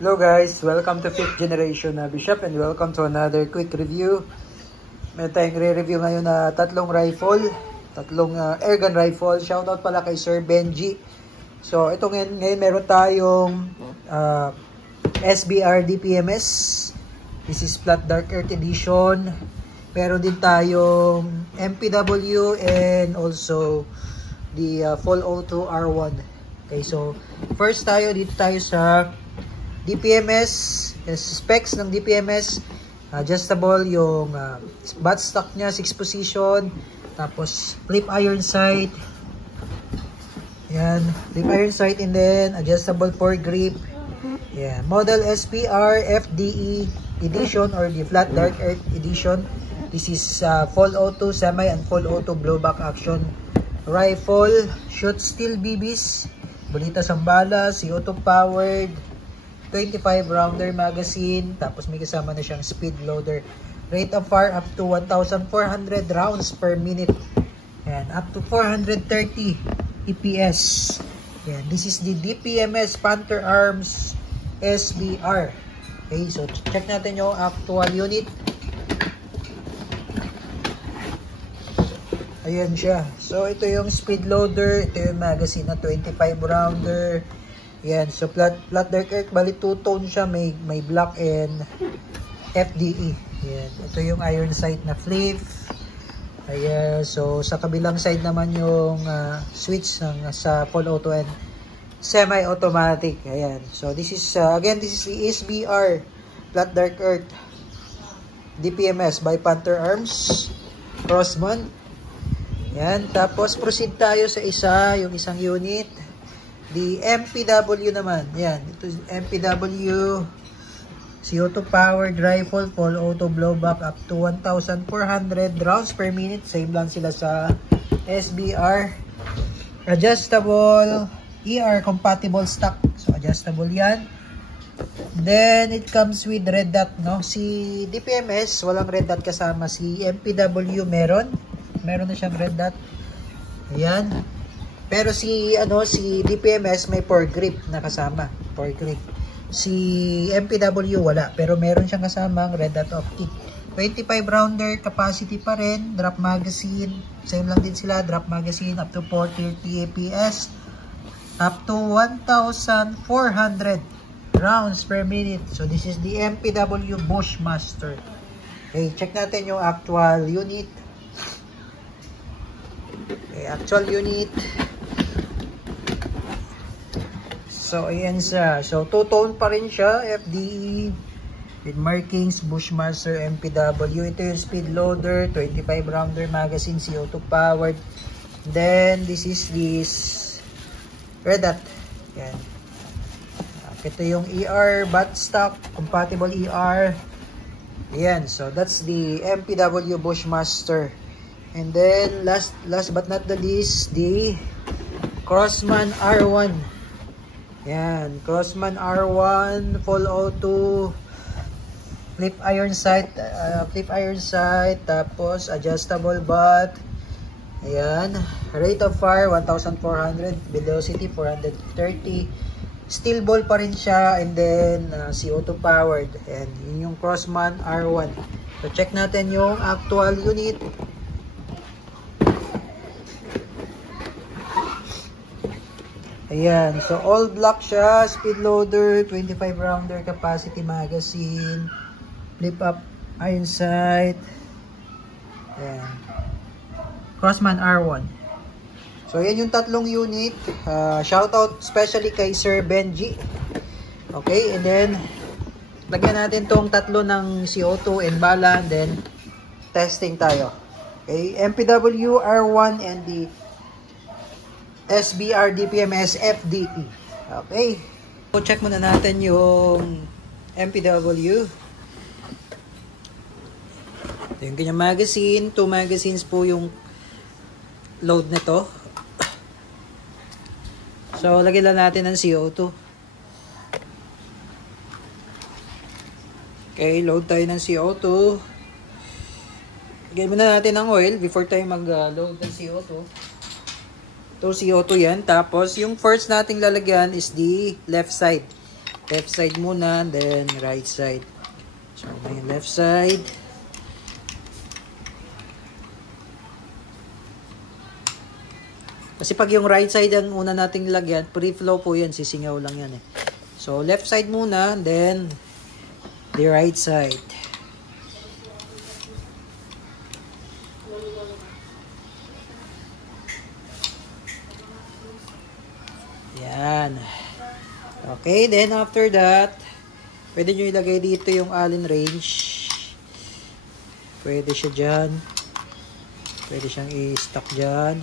Hello guys, welcome to 5th generation na Bishop and welcome to another quick review. May tayong re-review ngayon na tatlong airgun rifle. Shoutout pala kay Sir Benji. So ito ngayon meron tayong SBR DPMS. This is Flat Dark Earth Edition. Meron din tayong MPW and also the Full Auto R1. Okay, so first dito tayo sa DPMS, specs ng DPMS, adjustable yung buttstock niya, 6 position, tapos flip iron sight, yan, flip iron sight, and then adjustable foregrip, yan, model SPR FDE edition or the Flat Dark Earth Edition. This is full auto, semi and full auto blowback action rifle, shoot steel BBs, bonita ang bala, CO2 powered, 25 rounder magazine, tapos may kasama na siyang speed loader. Rate of fire up to 1,400 rounds per minute. Yan, up to 430 EPS. Yan, this is the DPMS Panther Arms SBR. Okay, so check natin yung actual unit. Ayan siya. So ito yung speed loader, ito yung magazine na 25 rounder. Yan, so Flat Dark Earth, bali 2-tone siya, may black and FDE. Yan, ito yung iron sight na flip. Ayan, so sa kabilang side naman yung switch ng sa full auto and semi-automatic. Ayan, so this is again, this is the SBR Flat Dark Earth DPMS by Panther Arms Crossman. Yan, tapos proceed tayo sa yung isang unit. The MPW naman, yan, ito MPW CO2 powered rifle, full auto blowback up to 1,400 rounds per minute. Same lang sila sa SBR. Adjustable ER compatible stock, so adjustable yan. Then it comes with red dot, no? Si DPMS walang red dot kasama, si MPW meron na siyang red dot. Ayan. Pero si DPMS may foregrip na kasama, foregrip. Si MPW wala, pero meron siyang kasamang red dot optic. 25 rounder capacity pa rin, drop magazine, same lang din sila, drop magazine up to 430 APS, up to 1,400 rounds per minute. So this is the MPW Bushmaster. Okay, check natin yung actual unit. Okay, actual unit. So, ayan siya. So, 2-tone pa rin siya. FDE with markings, Bushmaster, MPW. Ito yung speed loader, 25 rounder magazine, CO2 powered. Then, this is red dot. Yan. Ito yung ER, buttstock, compatible ER. Ayan. So, that's the MPW Bushmaster. And then, last but not the least, the Crossman R1. Yan, Crossman R1, full auto, flip iron sight, tapos adjustable butt. Ayan, rate of fire 1,400, velocity 430, steel ball pa rin siya, and then CO2 powered. And yun yung Crossman R1. So check natin yung actual unit. Ayan, so all black siya, speed loader, 25 rounder capacity magazine, flip up iron sight. Ayan. Crossman R1. So ayan yung tatlong unit. Shoutout especially kay Sir Benji. Okay, and then lagyan natin tong tatlo ng CO2 and bala, and then testing tayo. Okay, MPW R1 and the SBR DPMS FDE. Okay. So check muna natin yung MPW. Ito yung kanyang magazine. 2 magazines po yung load nito. So lagyan lang natin ng CO2. Okay, load tayo ng CO2. Lagyan muna natin ng oil before tayo mag-load ng CO2. Ito CO2 yan. Tapos, yung first nating lalagyan is the left side. Left side muna, then right side. So, may left side. Kasi pag yung right side ang una nating lagyan, pre-flow po yan, sisingaw lang yan eh. So, left side muna, then the right side. Yan. Okay, then after that, pwede nyo ilagay dito yung Allen wrench. Pwede siya dyan. Pwede siyang i-stock dyan.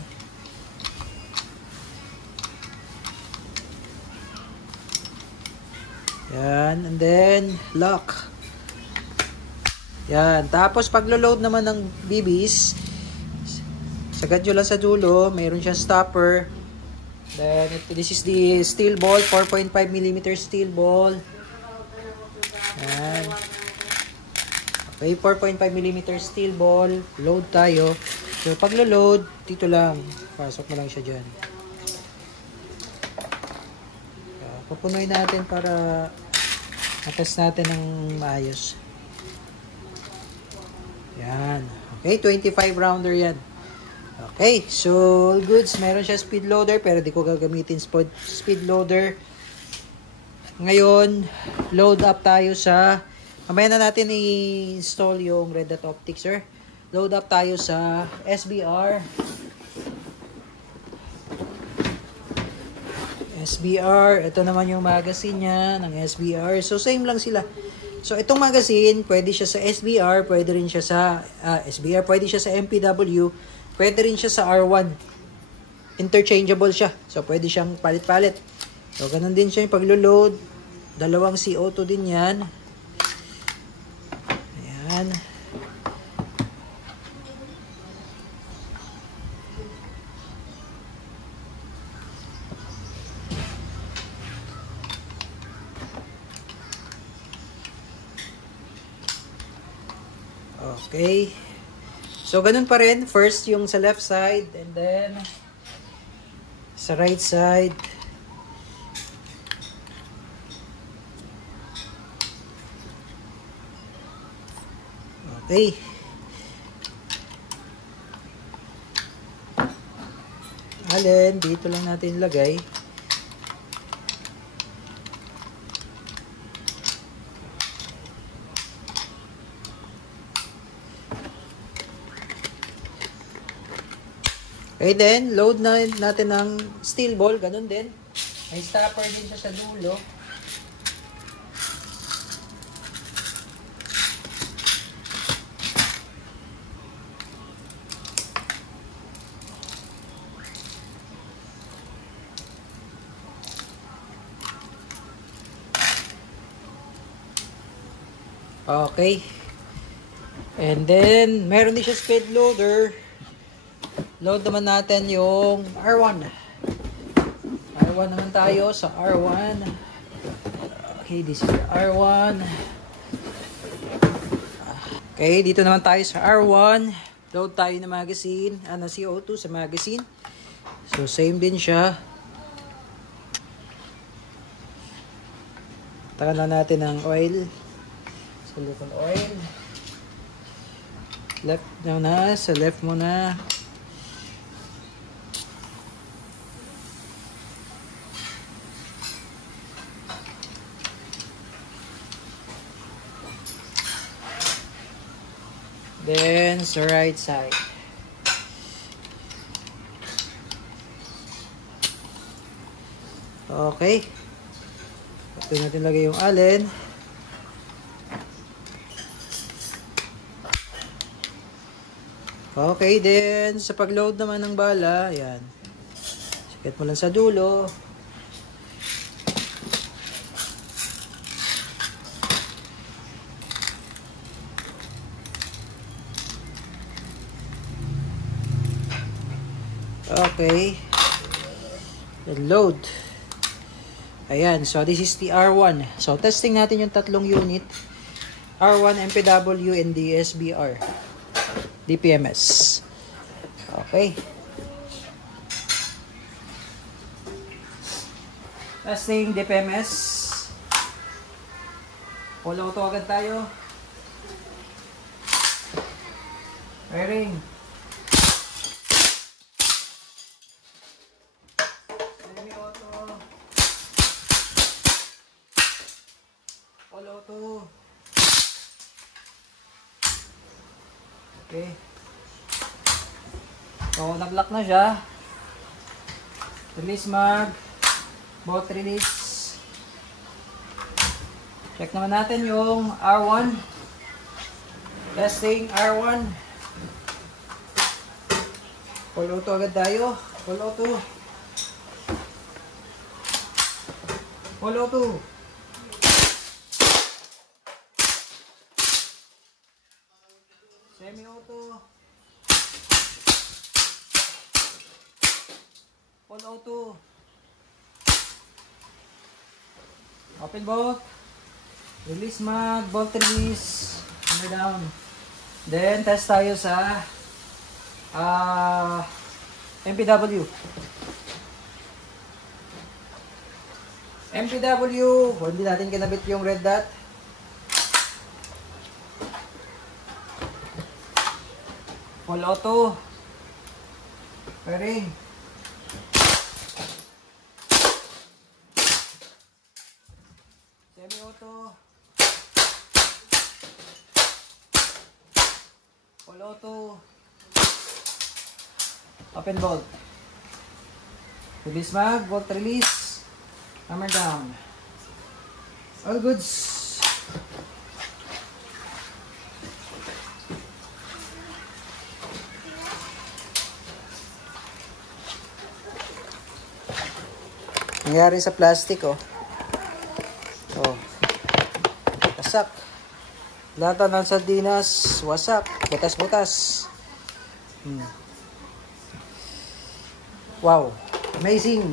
Yan, and then lock. Yan, tapos paglo-load naman ng BBs, sagad nyo lang sa dulo, mayroon siyang stopper. Then this is the steel ball, 4.5mm steel ball. Yan. Okay, 4.5mm steel ball, load tayo. So paglo-load, dito lang, pasok mo lang siya dyan. Pupunoy natin para matest natin ng maayos. Yan. Okay, 25 rounder yan. Okay, so all goods. Meron siya speed loader pero di ko gagamitin speed loader. Ngayon, load up tayo sa, mamaya na natin i-install yung Red Dot Optics, sir. Load up tayo sa SBR. SBR, ito naman yung magazine niya ng SBR. So, same lang sila. So, itong magazine, pwede siya sa SBR, pwede rin siya sa SBR, pwede siya sa MPW, pwede rin siya sa R1. Interchangeable siya. So, pwede siyang palit-palit. So, ganun din siya yung paglo-load. Dalawang CO2 din yan. Ayan. Okay. So, ganun pa rin. First, yung sa left side. And then, sa right side. Okay. Allen, dito lang natin lagay. Okay, then, load na natin ng steel ball. Ganun din. May stopper din siya sa dulo. Okay. And then, meron din siya speed loader. Load naman natin yung R1. R1 naman tayo sa R1. Okay, this is the R1. Okay, dito naman tayo sa R1. Load tayo ng magazine. Na CO2 sa magazine. So, same din siya. Takan na natin ng oil. Silicone oil. Left na, sa left muna. Then, sa right side. Okay. Ito natin lagay yung Allen. Okay, then, sa pag-load naman ng bala, ayan. Sikit mo lang sa dulo. Okay. Then load. Ayan. So, this is the R1. So, testing natin yung tatlong unit. R1, MPW, and DSBR. DPMS. Okay. Testing DPMS. Full auto agad tayo. Bearing. Semi-auto. Full auto. Okay. So, nag-lock na siya. Release mag. Bolt release. Check naman natin yung R1. Testing R1. Full auto agad tayo. Full auto. Full auto. Semi-auto. Full auto. Open bolt. Release mag. Bolt release. Hammer down. Then, test tayo sa MPW. Hindi natin kinabit yung red dot. Full auto. Bearing. Semi-auto. Full auto. Open bolt. Release mag, bolt release. Hammer down. All goods. Nangyari sa plastic, oh. Oh. Wasak. Lata ng sardinas, wasak. Butas-butas. Wow. Amazing.